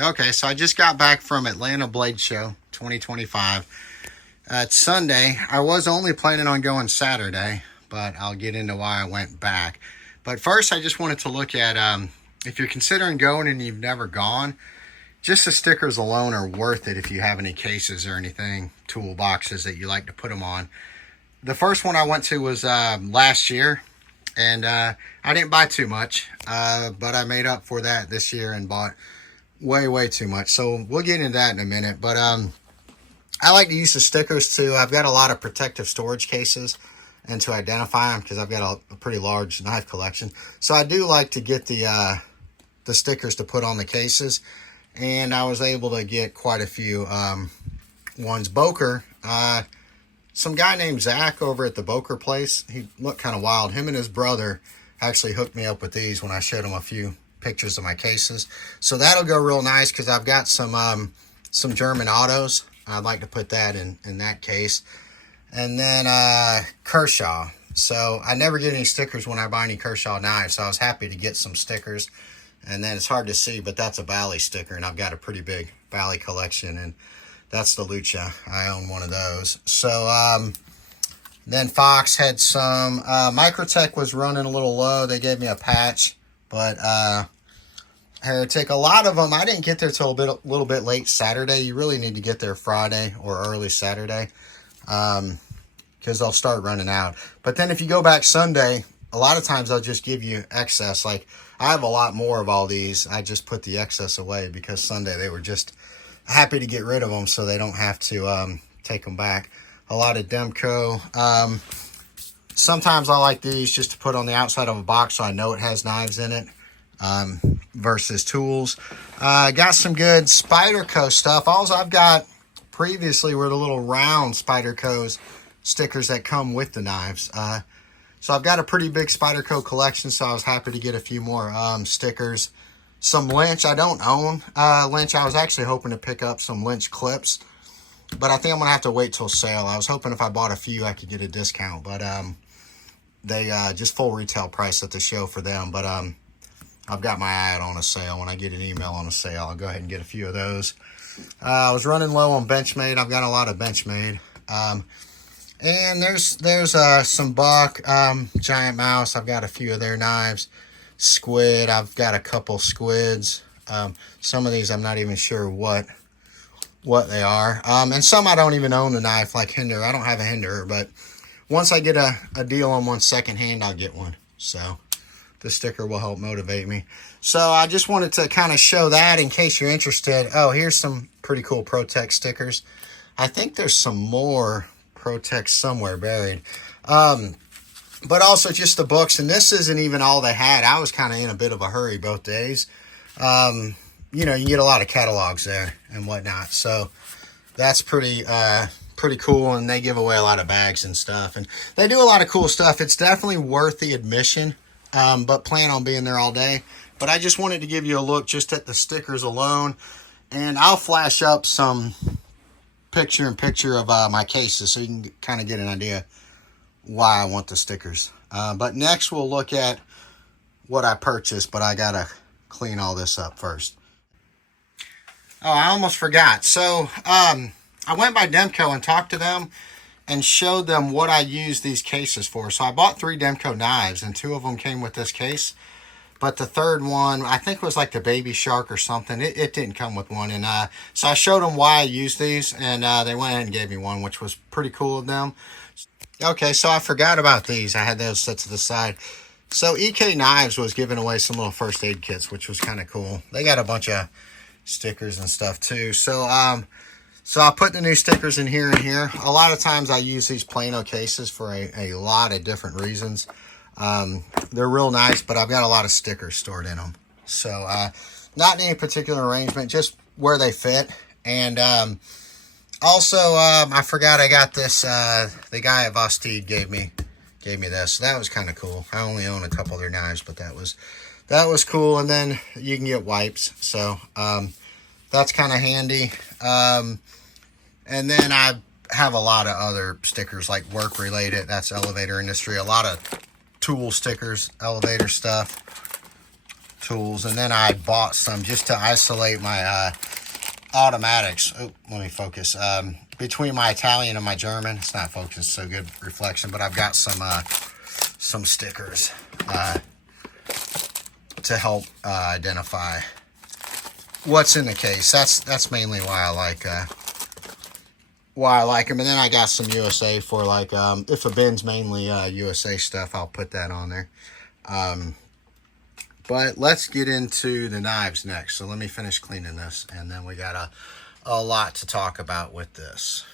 Okay, so I just got back from Atlanta Blade Show 2025. It's Sunday. I was only planning on going Saturday, but I'll get into why I went back. But first, I just wanted to look at if you're considering going and you've never gone, just the stickers alone are worth it if you have any cases or anything, toolboxes that you like to put them on. The first one I went to was last year, and I didn't buy too much, but I made up for that this year and bought way too much. So we'll get into that in a minute. But I like to use the stickers too. I've got a lot of protective storage cases, and to identify them because I've got a pretty large knife collection. So I do like to get the stickers to put on the cases, and I was able to get quite a few ones. Boker, some guy named Zach over at the Boker place, he looked kind of wild. Him and his brother actually hooked me up with these when I showed him a few pictures of my cases. So that'll go real nice because I've got some German autos. I'd like to put that in that case. And then Kershaw. So I never get any stickers when I buy any Kershaw knives, so I was happy to get some stickers. And then it's hard to see, but that's a Bally sticker, and I've got a pretty big Bally collection, and that's the Lucha. I own one of those. So then Fox had some. Microtech was running a little low. They gave me a patch. But Heretic, a lot of them, I didn't get there till a little bit late Saturday. You really need to get there Friday or early Saturday because they'll start running out. But then if you go back Sunday, a lot of times they'll just give you excess. Like, I have a lot more of all these. I just put the excess away because Sunday they were just happy to get rid of them so they don't have to take them back. A lot of Demko. Sometimes I like these just to put on the outside of a box so I know it has knives in it versus tools. Got some good Spyderco stuff. All I've got previously were the little round Spyderco's stickers that come with the knives. So I've got a pretty big Spyderco collection, so I was happy to get a few more stickers. Some Lynch. I don't own Lynch. I was actually hoping to pick up some Lynch clips, but I think I'm going to have to wait till sale. I was hoping if I bought a few, I could get a discount, but they just full retail price at the show for them. But I've got my eye out on a sale. When I get an email on a sale, I'll go ahead and get a few of those. I was running low on Benchmade. I've got a lot of Benchmade. And there's some Buck, Giant Mouse. I've got a few of their knives. Squid. I've got a couple Squids. Some of these I'm not even sure what they are. And some I don't even own the knife, like Hinderer. I don't have a Hinderer, but once I get a deal on one secondhand, I'll get one. So the sticker will help motivate me. So I just wanted to kind of show that in case you're interested. Oh, here's some pretty cool Protect stickers. I think there's some more Protect somewhere buried. But also just the books. And this isn't even all they had. I was kind of in a bit of a hurry both days. You know, you get a lot of catalogs there and whatnot. So that's pretty cool, and they give away a lot of bags and stuff, and they do a lot of cool stuff. It's definitely worth the admission, but plan on being there all day. But I just wanted to give you a look just at the stickers alone, and I'll flash up some picture of my cases so you can kind of get an idea why I want the stickers. But next we'll look at what I purchased, but I gotta clean all this up first. Oh, I almost forgot. So I went by Demko and talked to them and showed them what I use these cases for. So I bought 3 Demko knives, and 2 of them came with this case. But the third one, I think it was like the Baby Shark or something. It didn't come with one. And so I showed them why I use these, and they went ahead and gave me one, which was pretty cool of them. Okay, so I forgot about these. I had those set to the side. So EKnives was giving away some little first aid kits, which was kind of cool. They got a bunch of stickers and stuff too. So I'll put the new stickers in here and here. A lot of times I use these Plano cases for a lot of different reasons. They're real nice, but I've got a lot of stickers stored in them. So not in any particular arrangement, just where they fit. And also, I forgot I got this. The guy at Vostede gave me this. So that was kind of cool. I only own a couple of their knives, but that was cool. And then you can get wipes. So that's kind of handy. And then I have a lot of other stickers like work related. That's elevator industry. A lot of tool stickers, elevator stuff, tools, and then I bought some just to isolate my automatics. Oh, let me focus. Between my Italian and my German, it's not focused so good reflection, but I've got some stickers to help identify what's in the case. That's mainly why I like them. And then I got some USA for like if a bin's mainly USA stuff, I'll put that on there. But let's get into the knives next. So let me finish cleaning this, and then we got a lot to talk about with this.